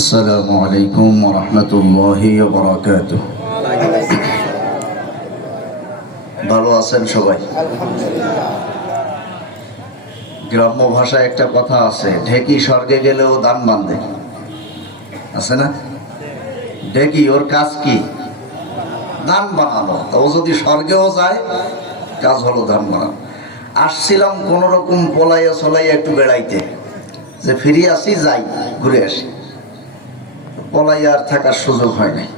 আসসালামু আলাইকুম ওয়া রাহমাতুল্লাহি ওয়া বারাকাতুহু। ভালো আছেন সবাই? গ্রাম্য ভাষায় একটা কথা আছে, ঢেকি স্বর্গে গেলেও দান বাঁধে, আছে না? ঢেকি ওর কাজ কি? দান বানানো। তো ও যদি স্বর্গেও যায়, কাজ হলো দান বানানো। আসছিলাম কোন রকম পলাইয়া চলাইয়া একটু বেড়াইতে, যে ফিরে আসি, যাই ঘুরে আসি, পলাইয়া আর থাকার সুযোগ হয় নাই।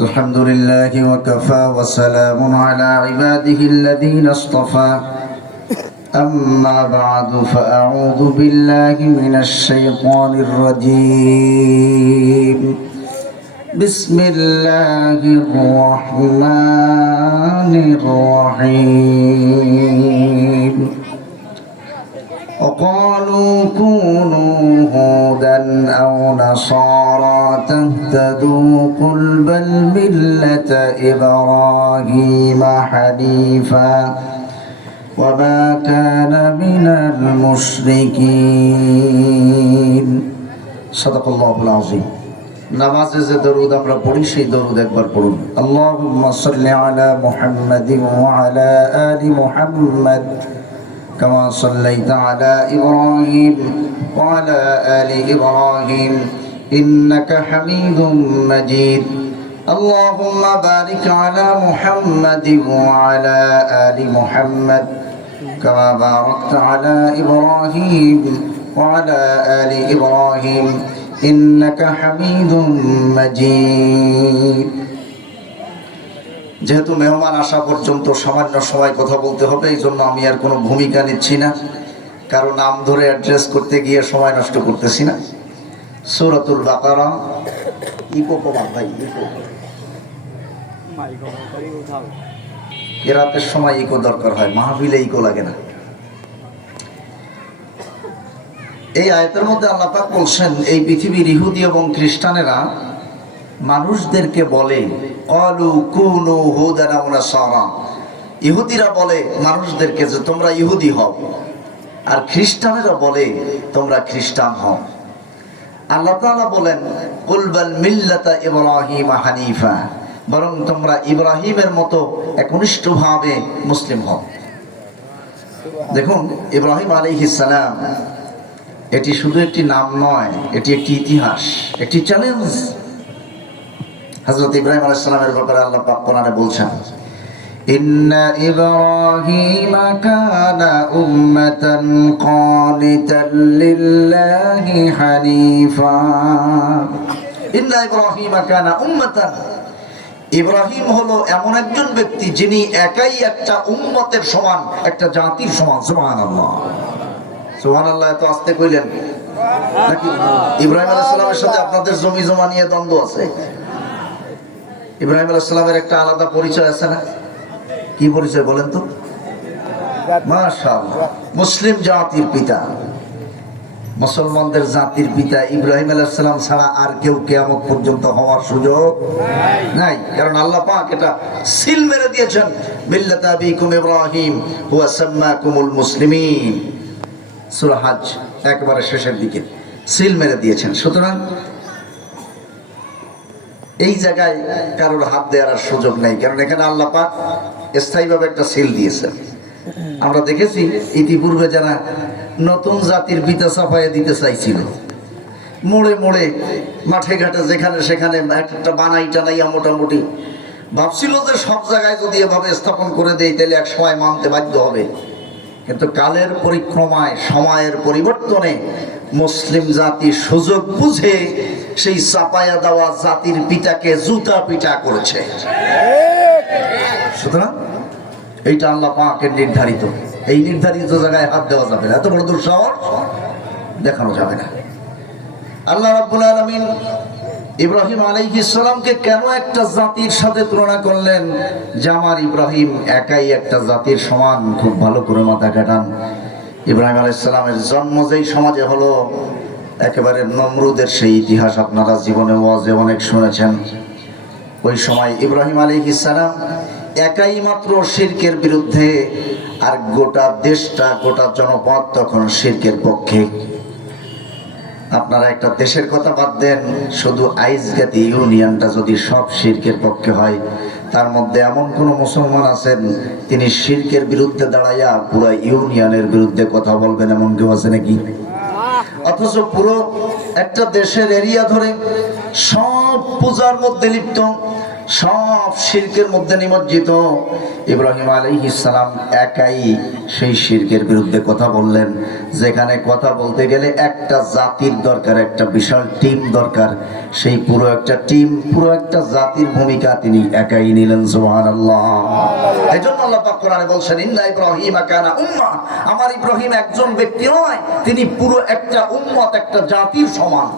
আলহামদুলিল্লাহি ওয়া কাফা ওয়া সালামুন আলা ইবাদিহিল্লাযীনা ইসতাফা। أما بعد فأعوذ بالله من الشيطان الرجيم. بسم الله الرحمن الرحيم. وقالوا كونوا هودا أو نصارى تهتدوا قل بل ملة إبراهيم حنيفا وما كان من المشركين. صدق الله العظيم. নামাজে যে দরুদ আমরা পড়ি, সেই দরুদ একবার পড়ুন। আল্লাহুম্মা সাল্লি আলা মুহাম্মাদিন ওয়া আলা আলি মুহাম্মাদ কামা সাল্লাইতা আলা ইব্রাহিম ওয়া আলা আলি ইব্রাহিম ইন্নাকা হামিদুম মাজিদ। আল্লাহুম্মা বারিক আলা মুহাম্মাদিন ওয়া আলা আলি মুহাম্মাদ কামা বারাকতা আলা ইব্রাহিম ওয়া আলা আলি ইব্রাহিম ইন্নাকা হামিদুম মাজিদ। যেহেতু মেহমান আসা পর্যন্ত সামান্য সময় কথা বলতে হবে, এই জন্য আমি আর কোনো ভূমিকা নিচ্ছি না, কারো নাম ধরে অ্যাড্রেস করতে গিয়ে সময় নষ্ট করতেছি না। সূরাতুল বাকারা। ইকো কমান ভাই, ইকো কেরাতের সময় ইকো দরকার হয়, মাহফিলে ইকো লাগে না। এই আয়াতের মধ্যে আল্লাহ পাক বলছেন, এই পৃথিবীর ইহুদি এবং খ্রিস্টানেরা মানুষদেরকে বলে ক্বালু কুনু হুদান আও নাসারা। ইহুদিরা বলে মানুষদেরকে যে তোমরা ইহুদি হও, আর খ্রিস্টানেরা বলে তোমরা খ্রিস্টান হও। আল্লাহ তাআলা বলেন কুল বাল মিল্লাতা ইব্রাহিম হানিফা, বরং তোমরা ইব্রাহিমের মতো একনিষ্ঠভাবে মুসলিম হও। দেখুন, ইব্রাহিম আলাইহিস সালাম এটি শুধু একটি নাম নয়, এটি একটি ইতিহাস, একটি চ্যালেঞ্জ। হযরত ইব্রাহিম আলাইহিস সালামের ব্যাপারে আল্লাহ পাক কোরআনে বলছেন, ইন্না ইব্রাহিমা কানা উম্মাতান কানিতান লিল্লাহি হানিফা। ইন্না ইব্রাহিমা কানা উম্মাতান, ইব্রাহিম হলো এমন একজন ব্যক্তি যিনি একাই একটা উম্মতের সমান, একটা জাতির সমান। সুবহানাল্লাহ, সুবহানাল্লাহ। এত আস্তে কইলেন নাকি? ইব্রাহিম আলাইহিস সালামের সাথে আপনাদের জমি জমা নিয়ে দ্বন্দ্ব আছে। ইব্রাহিম আলাইহিস সালামের একটা আলাদা পরিচয় আছে না? কি পরিচয় বলেন তো? মাশাআল্লাহ, মুসলিম জাতির পিতা, মুসলমানদের জাতির পিতা ইব্রাহিম আলাইহিস সালাম ছাড়া আর কেউ কিয়ামত পর্যন্ত হওয়ার সুযোগ নাই। কারণ আল্লাহ পাক এটা সিল মেরে দিয়েছেন, মিল্লাতা আবিকুম ইব্রাহিম হুয়া সাম্মাকুমুল মুসলিমিন। সূরা হজ একেবারে শেষের দিকে সিল মেরে দিয়েছেন। সুতরাং এই জায়গায় কারোর হাত দেওয়ার সুযোগ নেই, কারণ এখানে আল্লাহ পাক স্থায়ীভাবে একটা সিল দিয়েছেন। আমরা দেখেছি ইতিপূর্বে যারা নতুন জাতির পিতা চাপাইয়া দিতে চাইছিল, মোড়ে মোড়ে মাঠে ঘাটে যেখানে সেখানে একটা বানাই টানাইয়া মোটামুটি ভাবছিল যে সব জায়গায় যদি এভাবে স্থাপন করে দেয় তাহলে এক সময় মানতে বাধ্য হবে। কিন্তু কালের পরিক্রমায়, সময়ের পরিবর্তনে মুসলিম জাতি সুযোগ বুঝে সেই চাপায়া দেওয়া জাতির পিতাকে জুতা পিটা করেছে। সুতরাং এইটা আল্লাহ পাকের নির্ধারিত, এই নির্ধারিত জায়গায় হাত দেওয়া যাবে না, এত বড় দুঃসাহস দেখানো যাবে না। আল্লাহ রাব্বুল আলামিন ইব্রাহিম আলাইহিস সালামকে কেন একটা জাতির সাথে তুলনা করলেন? যে আমার ইব্রাহিম একাই একটা জাতির সমান। খুব ভালো করে মাথা কাটান। ইব্রাহিম আলাইহিস সালামের জন্ম যেই সমাজে হলো, একেবারে নমরুদের সেই ইতিহাস আপনারা জীবনে ওয়াজে অনেক শুনেছেন। ওই সময় ইব্রাহিম আলাইহিস সালাম একাই মাত্র শিরকের বিরুদ্ধে, আর গোটা দেশটা, গোটা জনপদ তখন শিরকের পক্ষে। আপনারা একটা দেশের কথা বাদ দেন, শুধু আইজগাতি ইউনিয়নটা যদি সব শিরকের পক্ষে হয়, তার মধ্যে এমন কোন মুসলমান আছেন তিনি শিরকের বিরুদ্ধে দাঁড়াইয়া পুরো ইউনিয়নের বিরুদ্ধে কথা বলবেন, এমন কেউ আছে নাকি? অথচ পুরো একটা দেশের এরিয়া ধরে সব পূজার মধ্যে লিপ্ত, সব শিরকের মধ্যে নিমজ্জিত ইব্রাহিম আলাইহিস সালাম একাই সেই শিরকের বিরুদ্ধে কথা বললেন। যেখানে কথা বলতে গেলে একটা জাতির দরকার, একটা বিশাল টিম দরকার, সেই পুরো একটা টিম, পুরো একটা জাতির ভূমিকা তিনি একাই নিলেন। সুবহানাল্লাহ। এজন্য আল্লাহ পাক কোরআনে বলছেন, ইন্না ইব্রাহিম কানা উম্মাহ, আমার ইব্রাহিম একজন ব্যক্তি নয়, তিনি পুরো একটা উম্মত, একটা জাতির সমান,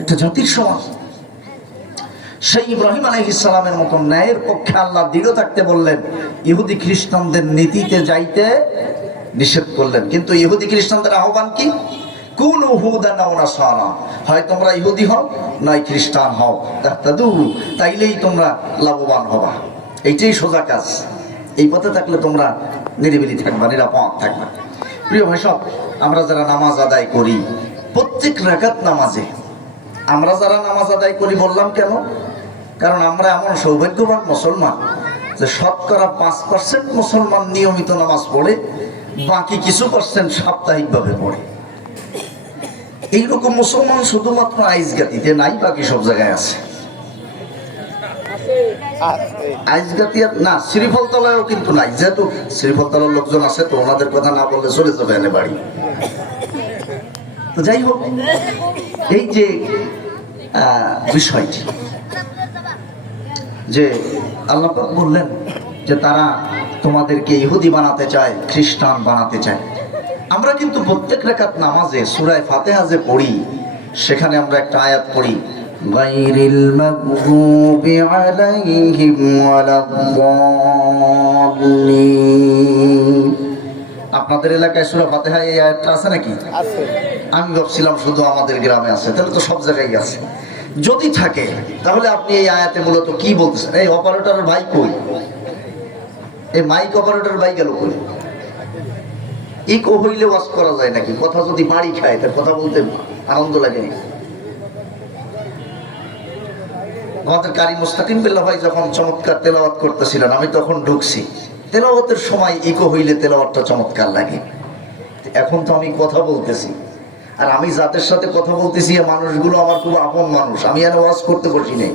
একটা জাতির সমান। সেই ইব্রাহিম আলাইহিস সালামের মতো ন্যায়ের পক্ষে আল্লাহ দৃঢ় থাকতে বললেন, ইহুদি খ্রিস্টানদের নীতিতে যাইতে নিষেধ করলেন। কিন্তু ইহুদি খ্রিস্টানদের আহ্বান কি? কুনু হুদান আও নাসারা, হয় তোমরা ইহুদি হও নয় খ্রিস্টান হও, তাহতাদু, তাইলেই তোমরা লাভবান হবা। এইটাই সোজা কাজ। এই পথে থাকলে তোমরা নিরিবিলি থাকবা, নিরাপদ থাকবা। প্রিয় ভাই সব, আমরা যারা নামাজ আদায় করি, প্রত্যেক রাকাত নামাজে আমরা যারা নামাজ আদায় করি, বললাম কেন? কারণ আমরা এমন সৌভাগ্যবান মুসলমান যে শতকরা 5% মুসলমান নিয়মিত নামাজ পড়ে, বাকি কিছু পার্সেন্ট সাপ্তাহিকভাবে পড়ে। এইরকম মুসলমান শুধুমাত্র আইজগাতিতে নাই, বাকি সব জায়গায় আছে। আইজগাতি না, শ্রীফলতলায়ও কিন্তু নাই। যেহেতু শ্রীফলতলার লোকজন আছে, তো ওনাদের কথা না বললে চলে যাবে এনে বাড়ি। তো যাই হোক, এই যে বিষয়টি যে আল্লাহ পাক বললেন যে তারা তোমাদেরকে ইহুদি বানাতে চায়, খ্রিস্টান বানাতে চায়। আমরা কিন্তু প্রত্যেক রাকাত নামাজে সূরা ফাতিহা যে পড়ি, সেখানে আমরা একটা আয়াত পড়ি, গায়রিল মাগদুবি আলাইহিম ওয়ালাদ-দাল্লিন। আপনাদের এলাকায় সূরা ফাতিহা এই আয়াতটা আছে নাকি? আছে। আমি ভাবছিলাম শুধু আমাদের গ্রামে আছে, তাহলে তো সব জায়গায় আছে। যদি থাকে তাহলে আপনি এই আয়াতে মূলত কি বলতেছেন? এই অপারেটরের ভাই কই? এই মাইক অপারেটর ভাই গেল কই? ইকো হইলে ওয়াজ করা যায় নাকি? কথা যদি বাড়ি খায় তার কথা বলতে আনন্দ লাগে না? আমাদের কারি মুস্তাকিম বিল্লাহ ভাই যখন চমৎকার তেলাওয়াত করতেছিলেন, আমি তখন ঢুকছি। তেলাওয়াতের সময় ইকো হইলে তেলাওয়াতটা চমৎকার লাগে। এখন তো আমি কথা বলতেছি, আর আমি যাদের সাথে কথা বলতেছি এই মানুষগুলো আমার খুব আপন মানুষ। আমি আর ওয়াজ করতে বসি নাই।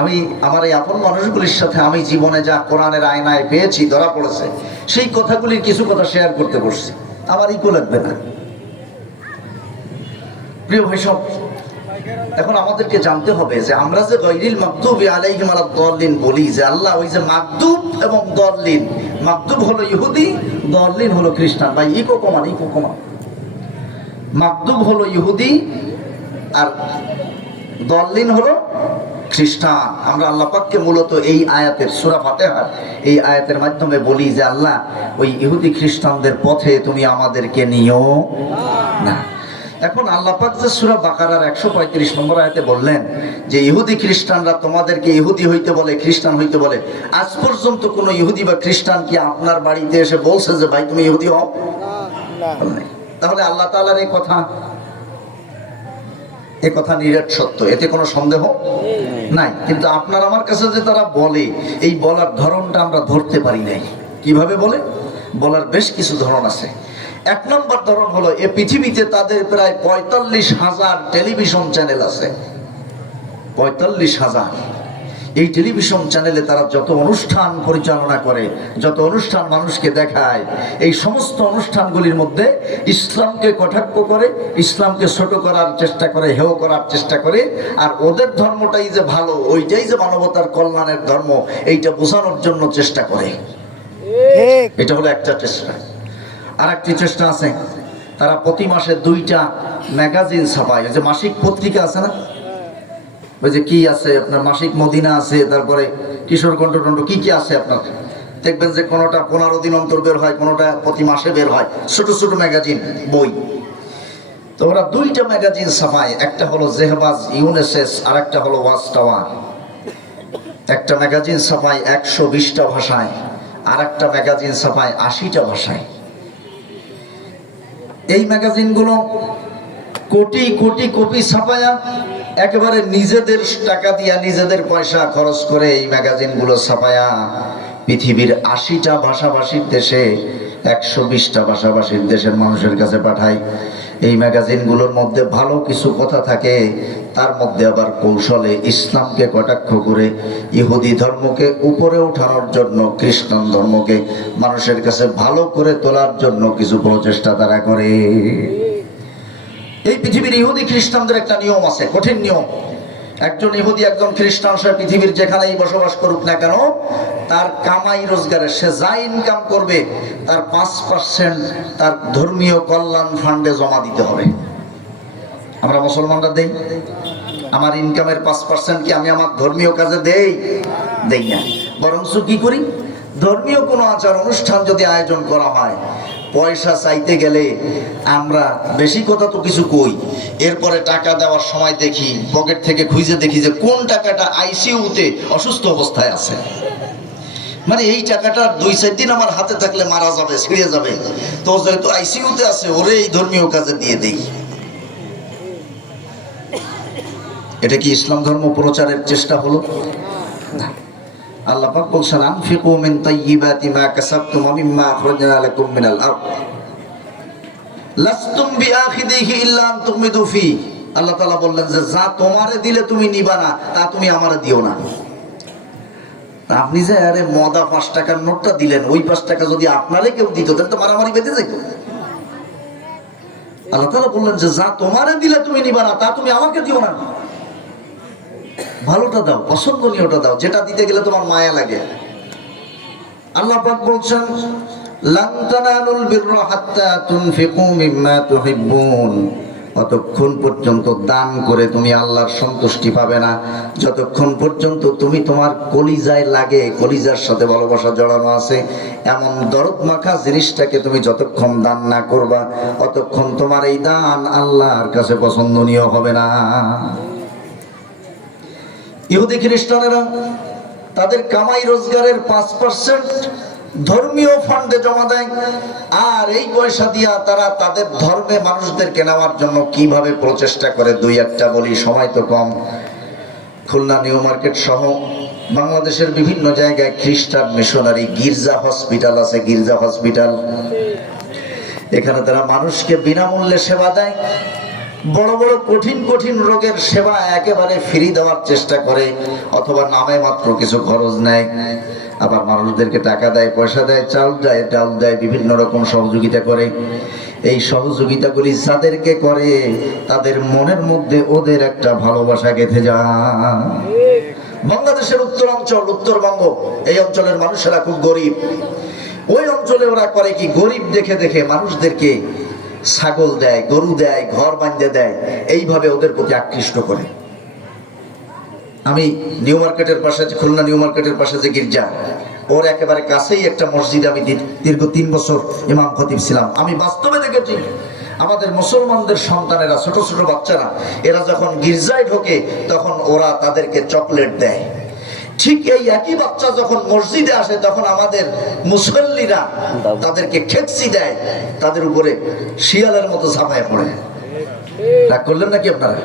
আমি আমার এই আপন মানুষগুলির সাথে আমি জীবনে যা কোরআনের আয়নায় পেয়েছি, ধরা পড়েছে, সেই কথাগুলির কিছু কথা শেয়ার করতে বসছি। আমার ইকো লাগবে না। প্রিয় ভাই সব, এখন আমাদেরকে জানতে হবে যে আমরা যে গায়রিল মাগদুবি আলাইহিম ওয়ালাদ-দাল্লিন বলি, যে আল্লাহ ওই যে মাগদুব এবং দল্লিন, মাগদুব হলো ইহুদি, দল্লিন হলো খ্রিস্টান। ভাই ইকো কমান, ইকো কমান। মাগদুব হলো ইহুদি আর দল্লিন হলো খ্রিস্টান। আমরা আল্লাহ পাককে মূলত এই আয়াতের, সূরা ফাতিহার এই আয়াতের মাধ্যমে বলি যে আল্লাহ ওই ইহুদি খ্রিস্টানদের পথে তুমি আমাদেরকে নিও না। এখন আল্লাহ পাক যে সূরা বাকারার 135 নম্বর আয়াতে বললেন যে ইহুদি খ্রিস্টানরা তোমাদেরকে ইহুদি হইতে বলে, খ্রিস্টান হইতে বলে, আজ পর্যন্ত কোনো ইহুদি বা খ্রিস্টান কি আপনার বাড়িতে এসে বলছে যে ভাই তুমি ইহুদি হও? তাহলে আল্লাহ তাআলার এই কথা নিরেট সত্য, এতে কোনো সন্দেহ নাই। কিন্তু আপনার আমার কাছে যে তারা বলে, এই বলার ধরনটা আমরা ধরতে পারি নাই। কিভাবে বলে? বলার বেশ কিছু ধরন আছে। এক নম্বর ধরন হলো, এ পৃথিবীতে তাদের প্রায় 45,000 টেলিভিশন চ্যানেল আছে। 45,000। এই টেলিভিশন চ্যানেলে তারা যত অনুষ্ঠান পরিচালনা করে, যত অনুষ্ঠান মানুষকে দেখায়, এই সমস্ত অনুষ্ঠানগুলির মধ্যে ইসলামকে কটাক্ষ করে, ইসলামকে ছোট করার চেষ্টা করে, হেয় করার চেষ্টা করে। আর ওদের ধর্মটাই যে ভালো, ওইটাই যে মানবতার কল্যাণের ধর্ম, এইটা বোঝানোর জন্য চেষ্টা করে। এটা হলো একটা চেষ্টা। আর একটি চেষ্টা আছে, তারা প্রতি মাসে 2টা ম্যাগাজিন ছাপায়। ওই যে মাসিক পত্রিকা আছে না, ওই যে কি আছে আপনার, মাসিক মদিনা আছে, তারপরে কিশোর কণ্ঠ কি কি আছে আপনার, দেখবেন যে কোনোটা 15 দিন অন্তর বের হয়, কোনোটা প্রতি মাসে বের হয়, ছোট ছোট ম্যাগাজিন, বই। তো ওরা 2টা ম্যাগাজিন ছাপায়। একটা হলো জেহবাজ ইউনেসেস, আর একটা হলো ওয়াচ টাওয়ার। একটা ম্যাগাজিন ছাপায় 120টা ভাষায়, আর একটা ম্যাগাজিন ছাপায় 80টা ভাষায়। এই ম্যাগাজিনগুলো কোটি কোটি কপি ছাপায়া একেবারে নিজেদের টাকা দিয়া নিজেদের পয়সা খরচ করে এই ম্যাগাজিনগুলো ছাপায়া পৃথিবীর 80টা ভাষাভাষীর দেশে 120টা ভাষাভাষীর দেশের মানুষের কাছে পাঠায়। এই ম্যাগাজিনগুলোর মধ্যে ভালো কিছু কথা থাকে, তার মধ্যে আবার কৌশলে ইসলামকে কটাক্ষ করে ইহুদি ধর্মকে উপরে ওঠানোর জন্য, খ্রিস্টান ধর্মকে মানুষের কাছে ভালো করে তোলার জন্য কিছু প্রচেষ্টা তারা করে। এই পৃথিবীর ইহুদি খ্রিস্টানদের একটা নিয়ম আছে, কঠিন নিয়ম। একজন ইহুদি একজন খ্রিস্টান সে পৃথিবীর যেখানেই বসবাস করুক না কেন, তার কামাই রোজগারে সে যা ইনকাম করবে তার 5% তার ধর্মীয় কল্যাণ ফান্ডে জমা দিতে হবে। আমরা মুসলমানরা দেই, আমার ইনকামের 5% কি আমি আমার ধর্মীয় কাজে দেই না। বরঞ্চ কি করি, ধর্মীয় কোনো আচার অনুষ্ঠান যদি আয়োজন করা হয়, পয়সা চাইতে গেলে আমরা বেশি কথা তো কিছু কই, এরপরে টাকা দেওয়ার সময় দেখি পকেট থেকে খুঁজে দেখি যে কোন টাকাটা আইসিইউতে অসুস্থ অবস্থায় আছে, মানে এই টাকাটা 2-4 দিন আমার হাতে থাকলে মারা যাবে, ছিঁড়ে যাবে, তো যেহেতু আইসিইউতে আছে ওরে এই ধর্মীয় কাজে দিয়ে দেই। এটা কি ইসলাম ধর্ম প্রচারের চেষ্টা হলো? না। আল্লাহ পাক বলছেন আনফিকু মিন তাইয়্যিবাতি মা কাসাবতুম ওয়া মিম্মা আখরাজনা লাকুম মিনাল আরদ লাস্তুম বিআখিদিহি ইল্লা আন তুমিদু ফি। আল্লাহ তাআলা বললেন যে যা তোমারে দিলে তুমি নিবা না, তা তুমি আমারে দিও না। আপনি যে আরে মদা 5 টাকার নোটটা দিলেন, ওই 5 টাকা যদি আপনারে কেউ দিত তাহলে তো মারামারি বেঁধে যেত। আল্লাহ তাআলা বললেন যে যা তোমারে দিলে তুমি নিবা না, তা তুমি আমাকে দিও না। ভালোটা দাও, পছন্দনীয়টা দাও, যেটা দিতে গেলে তোমার মায়া লাগে। আল্লাহ পাক বলছেন লান তানালুল বিররা হাত্তা তুনফিকু মিম্মা তুহিব্বুন। ততক্ষণ পর্যন্ত দান করে তুমি আল্লাহর সন্তুষ্টি পাবে না যতক্ষণ পর্যন্ত তুমি তোমার কলিজায় লাগে, কলিজার সাথে ভালোবাসা জড়ানো আছে এমন দরদ মাখা জিনিসটাকে তুমি যতক্ষণ দান না করবা, ততক্ষণ তোমার এই দান আল্লাহর কাছে পছন্দনীয় হবে না। ইহুদি খ্রিস্টানেরা তাদের কামাই রোজগারের 5% ধর্মীয় ফান্ডে জমা দেয়, আর এই পয়সা দিয়া তারা তাদের ধর্মে মানুষদেরকে নেওয়ার জন্য কিভাবে প্রচেষ্টা করে 2-1টা বলি, সময় তো কম। খুলনা নিউ মার্কেট সহ বাংলাদেশের বিভিন্ন জায়গায় খ্রিস্টান মিশনারি গির্জা হসপিটাল আছে, গির্জা হসপিটাল। এখানে তারা মানুষকে বিনামূল্যে সেবা দেয়, বড় বড় কঠিন কঠিন রোগের সেবা একেবারে ফ্রি দেওয়ার চেষ্টা করে, অথবা নামে মাত্র কিছু খরচ নেয়। আবার মানুষদেরকে টাকা দেয়, পয়সা দেয়, চাল দেয়, ডাল দেয়, বিভিন্ন রকম সহযোগিতা করে। এই সহযোগিতাগুলি যাদেরকে করে তাদের মনের মধ্যে ওদের একটা ভালোবাসা গেঁথে যায়। বাংলাদেশের উত্তরাঞ্চল, উত্তরবঙ্গ, এই অঞ্চলের মানুষেরা খুব গরিব। ওই অঞ্চলে ওরা করে কি, গরিব দেখে দেখে মানুষদেরকে ছাগল দেয়, গরু দেয়, ঘর বাঁধতে দেয়, এইভাবে ওদের প্রতি আকৃষ্ট করে। আমি নিউ মার্কেটের পাশে, খুলনা নিউ মার্কেটের পাশে যে গির্জা, ওর একেবারে কাছেই একটা মসজিদে আমি দীর্ঘ 3 বছর ইমাম খতিব ছিলাম। আমি বাস্তবে দেখেছি আমাদের মুসলমানদের সন্তানেরা, ছোট ছোট বাচ্চারা, এরা যখন গির্জায় ঢোকে তখন ওরা তাদেরকে চকলেট দেয়। ঠিক এই একই বাচ্চা যখন মসজিদে আসে তখন আমাদের মুসল্লিরা তাদেরকে খেকসি দেয়, তাদের উপরে শিয়ালের মতো ঝাঁপায় পড়ে। রাগ করলেন নাকি আপনারা?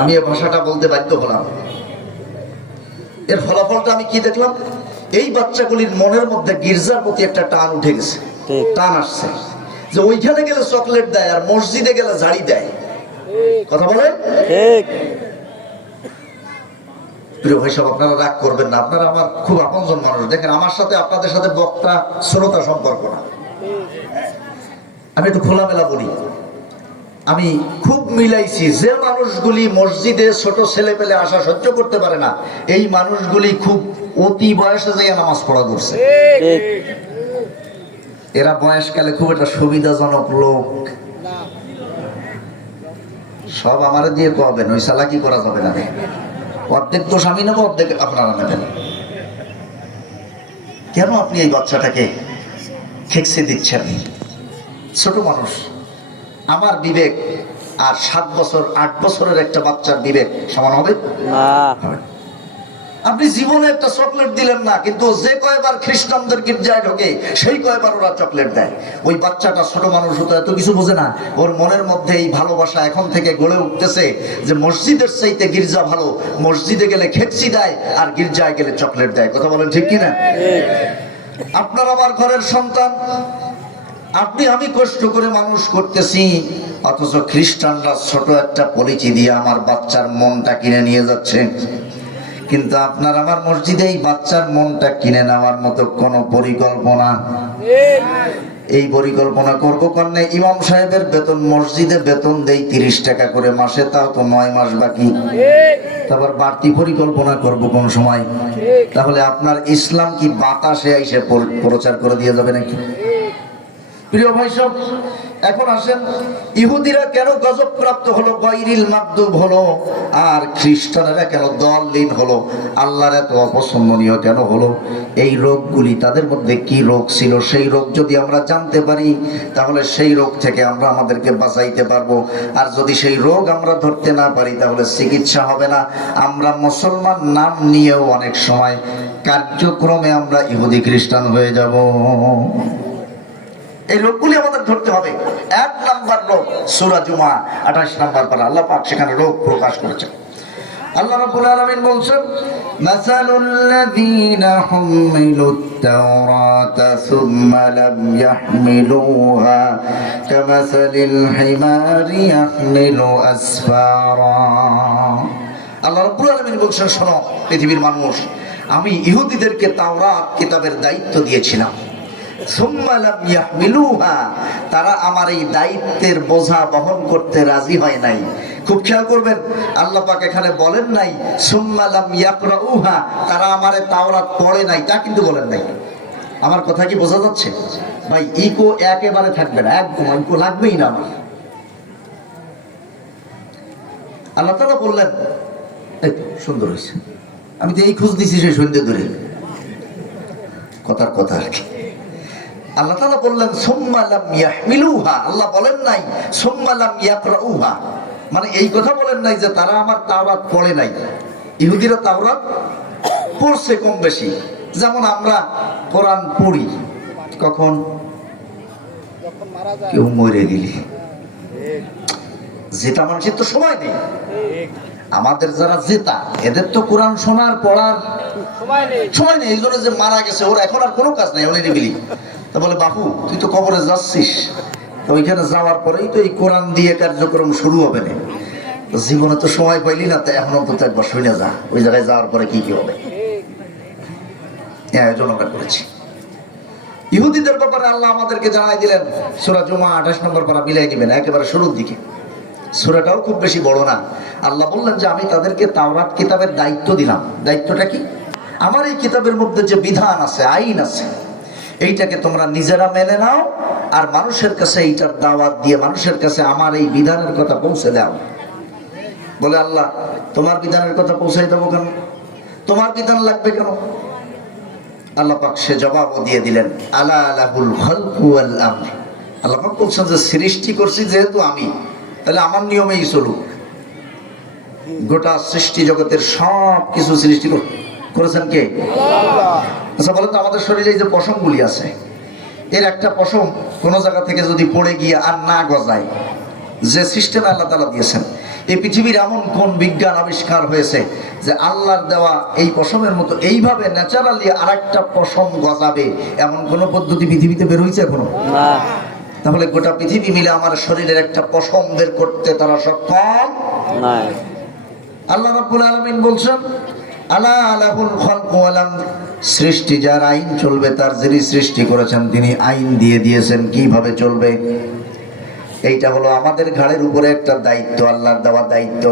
আমি এই ভাষাটা বলতে বাধ্য হলাম। এর ফলাফলটা আমি কি দেখলাম, এই বাচ্চাগুলির মনের মধ্যে গির্জার প্রতি একটা টান উঠে গেছে, টান আসছে যে ওইখানে গেলে চকলেট দেয় আর মসজিদে গেলে ঝাড়ি দেয়। কথা বলেন ঠিক? প্রিয় ভাই সব, আপনারা রাগ করবেন না, আপনারা আমার খুব আপনজন মানুষ। দেখেন আমার সাথে আপনাদের সাথে বক্তা শ্রোতা সম্পর্ক না, আমি একটু খোলামেলা বলি। আমি খুব মিলাইছি, যে মানুষগুলি মসজিদে ছোট ছেলে পেলে আসা সহ্য করতে পারে না, এই মানুষগুলি খুব অতি বয়সে যাইয়া নামাজ পড়া করছে। এরা বয়সকালে খুব একটা সুবিধাজনক লোক। সব আমারে দিয়ে কবেন, ওই চালাকি করা যাবে না। অর্ধেক দোষ আমি নেবো, অর্ধেক আপনারা নেবেন। কেন আপনি এই বাচ্চাটাকে খেকসে দিচ্ছেন? ছোট মানুষ। আমার বিবেক আর 7 বছর 8 বছরের একটা বাচ্চার বিবেক সমান হবে না। আপনি জীবনে একটা চকলেট দিলেন না, কিন্তু যে কয়বার খ্রিস্টানদের গির্জায় ঢোকে সেই কয়বার ওরা চকলেট দেয়। ওই বাচ্চাটা ছোট মানুষ, হতো এত কিছু বোঝে না, ওর মনের মধ্যে এই ভালোবাসা এখন থেকে গড়ে উঠতেছে যে মসজিদের চাইতে গির্জা ভালো, মসজিদে গেলে খেচ্ছি দেয় আর গির্জায় গেলে চকলেট দেয়। কথা বলেন ঠিক কিনা? আপনার আমার ঘরের সন্তান, আপনি আমি কষ্ট করে মানুষ করতেছি, অথচ খ্রিস্টানরা ছোট একটা পলিচি দিয়ে আমার বাচ্চার মনটা কিনে নিয়ে যাচ্ছে। কিন্তু আপনার আমার মসজিদে এই বাচ্চার মনটা কিনে নেওয়ার মতো কোনো পরিকল্পনা, এই পরিকল্পনা করবো কারণে ইমাম সাহেবের বেতন, মসজিদে বেতন দেই 30 টাকা করে মাসে, তাও তো 9 মাস বাকি, তারপর বাড়তি পরিকল্পনা করবো কোন সময়? তাহলে আপনার ইসলাম কি বাতাসে এসে প্রচার করে দিয়ে যাবে নাকি? প্রিয় ভাই সব, এখন আসেন, ইহুদিরা কেন গজব প্রাপ্ত হলো, গায়রিল মাগদুব হলো, আর খ্রিস্টানেরা কেন দলহীন হলো, আল্লাহর এত অপছন্দনীয় কেন হলো? এই রোগগুলি তাদের মধ্যে কি রোগ ছিল, সেই রোগ যদি আমরা জানতে পারি তাহলে সেই রোগ থেকে আমরা আমাদেরকে বাঁচাইতে পারবো। আর যদি সেই রোগ আমরা ধরতে না পারি তাহলে চিকিৎসা হবে না। আমরা মুসলমান নাম নিয়েও অনেক সময় কার্যক্রমে আমরা ইহুদি খ্রিস্টান হয়ে যাব। এই রোগগুলি আমাদের ধরতে হবে। 1 নাম্বার রোগ সূরা জুমা 28 নাম্বার পারা, আল্লাহ পাক সেখানে রোগ প্রকাশ করেছেন। আল্লাহ রাব্বুল আলামিন বলছেন, মাসালুল লাযীনা হুমিলুত তাওরাতা সুম্মা লাম ইয়াহমিলুহা কামাসালিল হিমারি ইয়াহমিলু আসফারা। আল্লাহ রাব্বুল আলামিন বলছেন, শোনো পৃথিবীর মানুষ, আমি ইহুদিদেরকে তাওরাত কিতাবের দায়িত্ব দিয়েছিলাম, সুম্মা লাম ইয়াহমিলুহা, তারা আমার এই দায়িত্বের বোঝা বহন করতে রাজি হয় নাই। খুব খেয়াল করবেন, আল্লাহ পাক এখানে বলেন নাই সুম্মা লাম ইয়াকরাউহা, তারা আমারে তাওরাত পড়ে নাই, তা কিন্তু বলেন নাই। আমার কথা কি বোঝা যাচ্ছে ভাই? ইকো একেবারে থাকবে না, একদম ইকো লাগবেই না। আমার আল্লাহ তাআলা বললেন, এই সুন্দর হয়েছে, আমি তো এই খোঁজ দিছি সেই সন্ধ্যে ধরে, কথার কথা আর কি। আল্লাহ তাআলা বললেন সুম্মা লাম ইয়াহমিলুহা, আল্লাহ বলেন নাই সুম্মা লাম ইয়াকরাউহা, মানে এই কথা বলেন নাই যে তারা আমার তাওরাত পড়ে নাই। ইহুদিরা তাওরাত পড়ছে কম বেশি, যেমন আমরা কোরআন পড়ি কখন? কেউ মরে গেলে, জেতা মানুষের তো সময় নেই। আমাদের যারা জেতা, এদের তো কোরআন শোনার পড়ার সময় নেই। এই জন্য যে মারা গেছে ওর এখন আর কোনো কাজ নেই, অনেক গেলি তা বলে, বাপু তুই তো কবরে যাচ্ছিস, তো ওইখানে যাওয়ার পরেই তো এই কোরআন দিয়ে কার্যক্রম শুরু হবে না, জীবনে তো সময় পাইলি না, তাই এখন অন্তত একবার শুনে যা, ওই জায়গায় যাওয়ার পরে কি কি হবে। আয়োজন আমরা করেছি। ইহুদিদের ব্যাপারে আল্লাহ আমাদেরকে জানাই দিলেন, সূরা জুমা 28 নম্বর পারা মিলাই নেবেন, একেবারে শুরুর দিকে। সূরাটাও খুব বেশি বড় না। আল্লাহ বললেন যে আমি তাদেরকে তাওরাত কিতাবের দায়িত্ব দিলাম। দায়িত্বটা কি? আমার এই কিতাবের মধ্যে যে বিধান আছে, আইন আছে, এইটাকে তোমরা নিজেরা মেনে নাও, আর মানুষের কাছে এইটার দাওয়াত দিয়ে মানুষের কাছে আমার এই বিধানের কথা পৌঁছে দাও। বলে, আল্লাহ তোমার বিধানের কথা পৌঁছাই দেবো কেন? তোমার বিধান লাগবে কেন? আল্লাহ পাক সে জবাবও দিয়ে দিলেন, আলা লাহুল খালকু ওয়াল আমর। আল্লাহ পাক বলছেন যে সৃষ্টি করছি যেহেতু আমি, তাহলে আমার নিয়মেই চলুক। গোটা সৃষ্টি জগতের সব কিছু সৃষ্টি করেছেন কে? আচ্ছা বলেন তো, আমাদের শরীরে যে পশমগুলি আছে, এর একটা পশম কোনো জায়গা থেকে যদি পড়ে গিয়ে আর না গজায়, যে সিস্টেম আল্লাহ তাআলা দিয়েছেন, এই পৃথিবীর এমন কোন বিজ্ঞান আবিষ্কার হয়েছে যে আল্লাহর দেওয়া এই পশমের মতো এইভাবে ন্যাচারালি আরেকটা পশম গজাবে, এমন কোন পদ্ধতি পৃথিবীতে বের হয়েছে এখনো? তাহলে গোটা পৃথিবী মিলে আমার শরীরের একটা পশম বের করতে তারা সক্ষম নয়। আল্লাহ রাব্বুল আলামিন বলছেন, আলা লাহুল খালকু ওয়াল আমর, সৃষ্টি যার আইন চলবে, তার যিনি সৃষ্টি করেছেন তিনি আইন দিয়ে দিয়েছেন কিভাবে চলবে। এইটা হলো আমাদের ঘাড়ের উপরে একটা দায়িত্ব, আল্লাহর দেওয়া দায়িত্ব।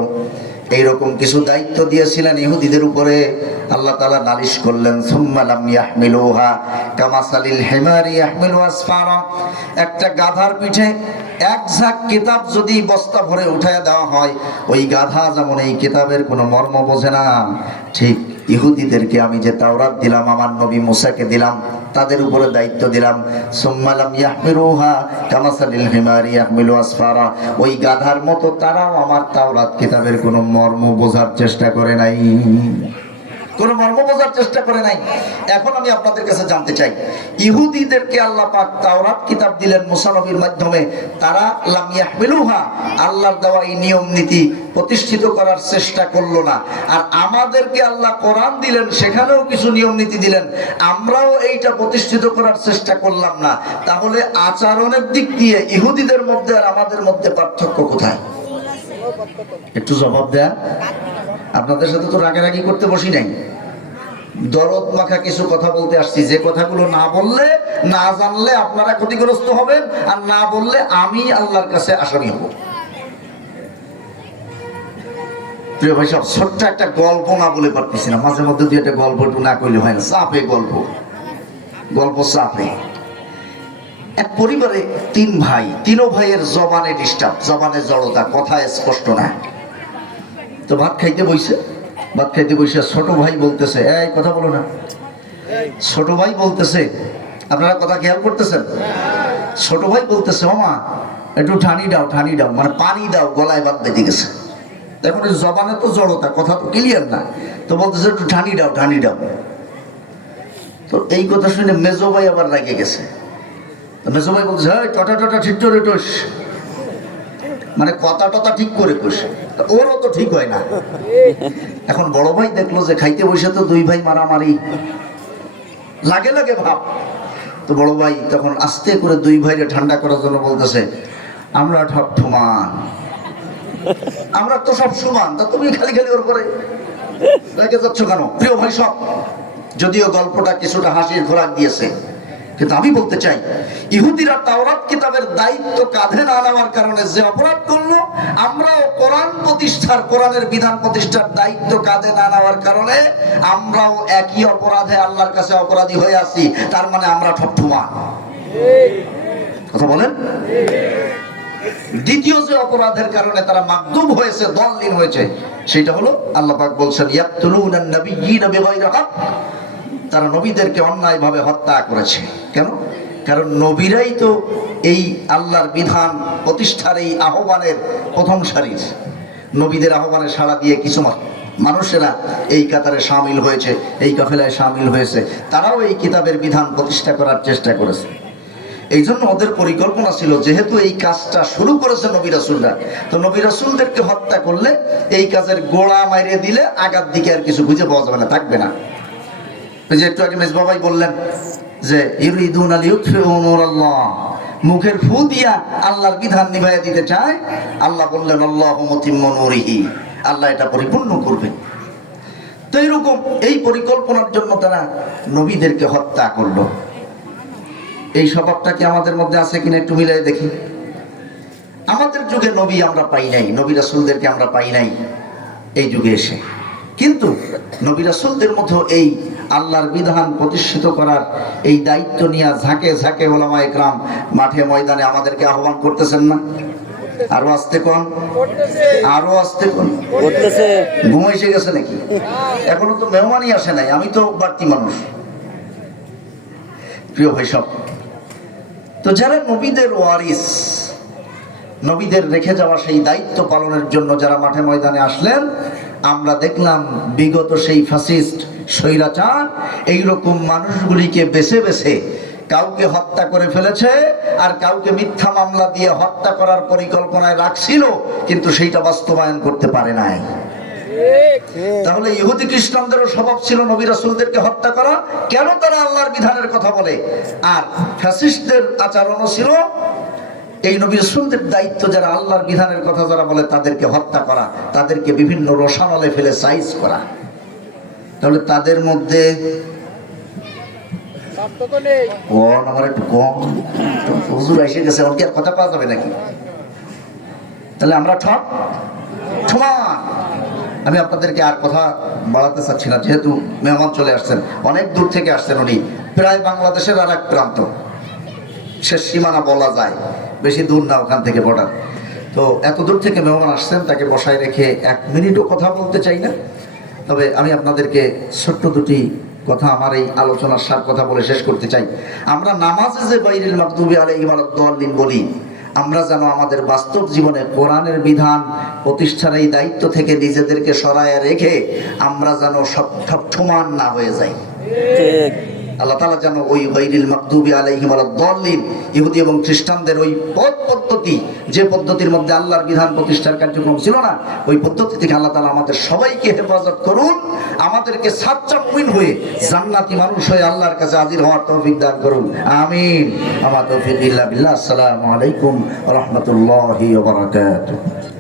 এইরকম কিছু দায়িত্ব দিয়েছিলেন ইহুদিদের উপরে। আল্লাহ তাআলা নালিশ করলেন, সুম্মা লাম ইয়াহমিলুহা কামাসালিল হিমারি ইয়াহমিলু আসফারা। একটা গাধার পিঠে এক ঝাঁক কিতাব যদি বস্তা ভরে উঠায় দেওয়া হয়, ওই গাধা যেমন এই কিতাবের কোনো মর্ম বোঝে না, ঠিক ইহুদিদেরকে আমি যে তাওরাত দিলাম, আমার নবী মুসাকে দিলাম, তাদের উপরে দায়িত্ব দিলাম, সুম্মা লাম ইয়াহমিলুহা কামাসালিল হিমারি ইয়াহমিলু আসফারা। ওই গাধার মতো তারাও আমার তাওরাত কিতাবের কোনো মর্ম বোঝার চেষ্টা করে নাই। কোনো মর্ম বোঝার চেষ্টা করে নাই। এখন আমি আপনাদের কাছে জানতে চাই, ইহুদিদেরকে আল্লাহ পাক তাওরাত কিতাব দিলেন মুসা নবীর মাধ্যমে, তারা লাম ইয়াহমিলুহা, আল্লাহর দেওয়া এই নিয়ম নীতি প্রতিষ্ঠিত করার চেষ্টা করলো না। আর আমাদেরকে আল্লাহ কোরআন দিলেন, সেখানেও কিছু নিয়ম নীতি দিলেন, আমরাও এইটা প্রতিষ্ঠিত করার চেষ্টা করলাম না। তাহলে আচরণের দিক দিয়ে ইহুদিদের মধ্যে আর আমাদের মধ্যে পার্থক্য কোথায়? একটু জবাব দেন। আপনাদের সাথে তো রাগারাগি করতে বসি নাই, দরদ মাখা কিছু কথা বলতে আসছি, যে কথাগুলো না বললে, না জানলে আপনারা ক্ষতিগ্রস্ত হবেন, আর না বললে আমি আল্লাহর কাছে আসামি হব। প্রিয় ভাই সব, ছোট্ট একটা গল্প না বলে পারতেছি না, মাঝে মধ্যে দুই একটা গল্প একটু না কইলে হয় না, চাপে গল্প চাপে। এক পরিবারে তিন ভাই, তিনো ভাইয়ের জবানে ডিস্টার্ব, জবানে জড়তা, কথা স্পষ্ট না। তো ভাত খাইতে বইছে, ছোট ভাই বলতেছে, এই কথা বলো না। ছোট ভাই বলতেছে, আপনারা কথা খেয়াল করতেছেন? ছোট ভাই বলতেছে, ও মা একটু ঠানি দাও, মানে পানি দাও, গলায় বাদ বেঁধে গেছে। এখন জবানে তো জড়তা, কথা তো ক্লিয়ার না, তো বলতেছে একটু ঠানি দাও। তো এই কথা শুনে মেজো ভাই আবার রেগে গেছে। মেজো ভাই বলতেছে, টটা ঠিক করে টোস, মানে কথা টথা ঠিক করে কোষ, ওরও তো ঠিক হয় না। এখন বড় ভাই দেখলো যে খাইতে বসে তো দুই ভাই মারামারি, লাগে ভাব। তো বড় ভাই তখন আস্তে করে দুই ভাইকে ঠান্ডা করার জন্য বলতেছে, আমরা সমান, আমরা তো সব সমান, তা তুমি খালি ওর পরে রেগে যাচ্ছ কেন? প্রিয় ভাই সব, যদিও গল্পটা কিছুটা হাসির খোরাক দিয়েছে, কিন্তু আমি বলতে চাই, ইহুদিরা তাওরাত কিতাবের দায়িত্ব কাঁধে না নেওয়ার কারণে যে অপরাধ করলো, আমরাও কোরআনের বিধান প্রতিষ্ঠার দায়িত্ব কাঁধে না নেওয়ার কারণে আমরাও একই অপরাধে আল্লাহর কাছে অপরাধী হয়ে আছি। তার মানে আমরা ঠকঠুমা। কথা বলেন। দ্বিতীয় যে অপরাধের কারণে তারা মাগদুব হয়েছে, দলহীন হয়েছে, সেটা হলো আল্লাহ পাক বলছেন, ইয়াকতুলুনান নাবিয়্যিনা বিগাইরি হক, তারা নবীদেরকে অন্যায়ভাবে হত্যা করেছে। কেন? কারণ নবীরাই তো এই আল্লাহর বিধান প্রতিষ্ঠার এই আহ্বানের প্রথম সারির। নবীদের আহ্বানে সাড়া দিয়ে কিছু মানুষেরা এই কাতারে সামিল হয়েছে, এই কাফেলায় সামিল হয়েছে, তারাও এই কিতাবের বিধান প্রতিষ্ঠা করার চেষ্টা করেছে। এই জন্য ওদের পরিকল্পনা ছিল, যেহেতু এই কাজটা শুরু করেছে নবী রাসূলরা, তো নবী রাসূলদেরকে হত্যা করলে এই কাজের গোড়া মাইরে দিলে আগার দিকে আর কিছু খুঁজে পাওয়া যাবে না, থাকবে না। যে একটু আগে মেজবা ভাই বললেন যে ইউরিদুনা লিইউতফিউ নূরাল্লাহ, মুখের ফু দিয়া আল্লাহর বিধান নিভাইয়া দিতে চায়। আল্লাহ বললেন, আল্লাহু মুতিম্মু নূরিহি, আল্লাহ এটা পরিপূর্ণ করবেন। তো এরকম এই পরিকল্পনার জন্য তারা নবীদেরকে হত্যা করলো। এই স্বভাবটা কি আমাদের মধ্যে আছে কিনা একটু মিলাই দেখি। আমাদের যুগে নবী আমরা পাই নাই, নবী রাসূলদেরকে আমরা পাই নাই এই যুগে এসে, কিন্তু নবী রাসূলদের মতো এই আল্লাহর বিধান প্রতিষ্ঠিত করার এই দায়িত্ব নিয়ে ঝাঁকে ঝাঁকে ওলামায়ে কেরাম মাঠে ময়দানে আমাদেরকে আহ্বান করতেছেন না? আরো আস্তে কোন, ঘুম এসে গেছে নাকি? এখনো তো মেহমানই আসে নাই, আমি তো বাড়তি মানুষ। প্রিয় ভাই সব, তো যারা নবীদের ওয়ারিস, নবীদের রেখে যাওয়া সেই দায়িত্ব পালনের জন্য যারা মাঠে ময়দানে আসলেন, আমরা দেখলাম বিগত সেই ফ্যাসিস্ট স্বৈরাচার এইরকম মানুষগুলিকে বেছে বেছে কাউকে হত্যা করে ফেলেছে, আর কাউকে মিথ্যা মামলা দিয়ে হত্যা করার পরিকল্পনায় রাখছিল, কিন্তু সেইটা বাস্তবায়ন করতে পারে নাই। তাহলে ইহুদি খ্রিস্টানদেরও স্বভাব ছিল নবী রাসূলদেরকে হত্যা করা। কেন? তারা আল্লাহর বিধানের কথা বলে। আর ফ্যাসিস্টদের আচরণও ছিল এই নবী রাসূলদের দায়িত্ব, যারা আল্লাহর বিধানের কথা যারা বলে তাদেরকে হত্যা করা, তাদেরকে বিভিন্ন রসানলে ফেলে সাইজ করা। তাহলে তাদের মধ্যে আমার একটু কম, হুজুর এসে গেছে, ওর কি আর কথা পাওয়া যাবে নাকি? তাহলে আমরা ঠমা। আমি আপনাদেরকে আর কথা বাড়াতে চাচ্ছি না, যেহেতু মেহমান চলে আসছেন, অনেক দূর থেকে আসছেন উনি, প্রায় বাংলাদেশের আর এক প্রান্ত, শেষ সীমানা বলা যায়, বেশি দূর না ওখান থেকে বর্ডার। তো এত দূর থেকে মেহমান আসছেন, তাকে বসায় রেখে এক মিনিটও কথা বলতে চাই না। তবে আমি আপনাদেরকে ছোট্ট দুটি কথা, আমার এই আলোচনার সার কথা বলে শেষ করতে চাই। আমরা নামাজে যে গায়রিল মাগদুবি আলাইহিম ওয়ালাদ-দাল্লিন বলি, আমরা যেন আমাদের বাস্তব জীবনে কোরআনের বিধান প্রতিষ্ঠার এই দায়িত্ব থেকে নিজেদেরকে সরায় রেখে আমরা যেন সব সমান না হয়ে যাই। আল্লাহ তাআলা যেন ওই গায়রিল মাগদুবি আলাইহিম ওয়ালাদ-দাল্লিন ইহুদি এবং খ্রিস্টানদের ওই পদ্ধতি, যে পদ্ধতির মধ্যে আল্লাহর বিধান প্রতিষ্ঠার কার্যক্রম ছিল না, ওই পদ্ধতি থেকে আল্লাহ তাআলা আমাদের সবাইকে হেফাজত করুন, আমাদেরকে সাচ্চা মুমিন হয়ে জান্নাতি মানুষ হয়ে আল্লাহর কাছে হাজির হওয়ার তৌফিক দান করুন। আমিন। আমা তৌফিক ইল্লা বিল্লাহ। আসসালামু আলাইকুম ওয়া রাহমাতুল্লাহি ওয়া বারাকাতুহু।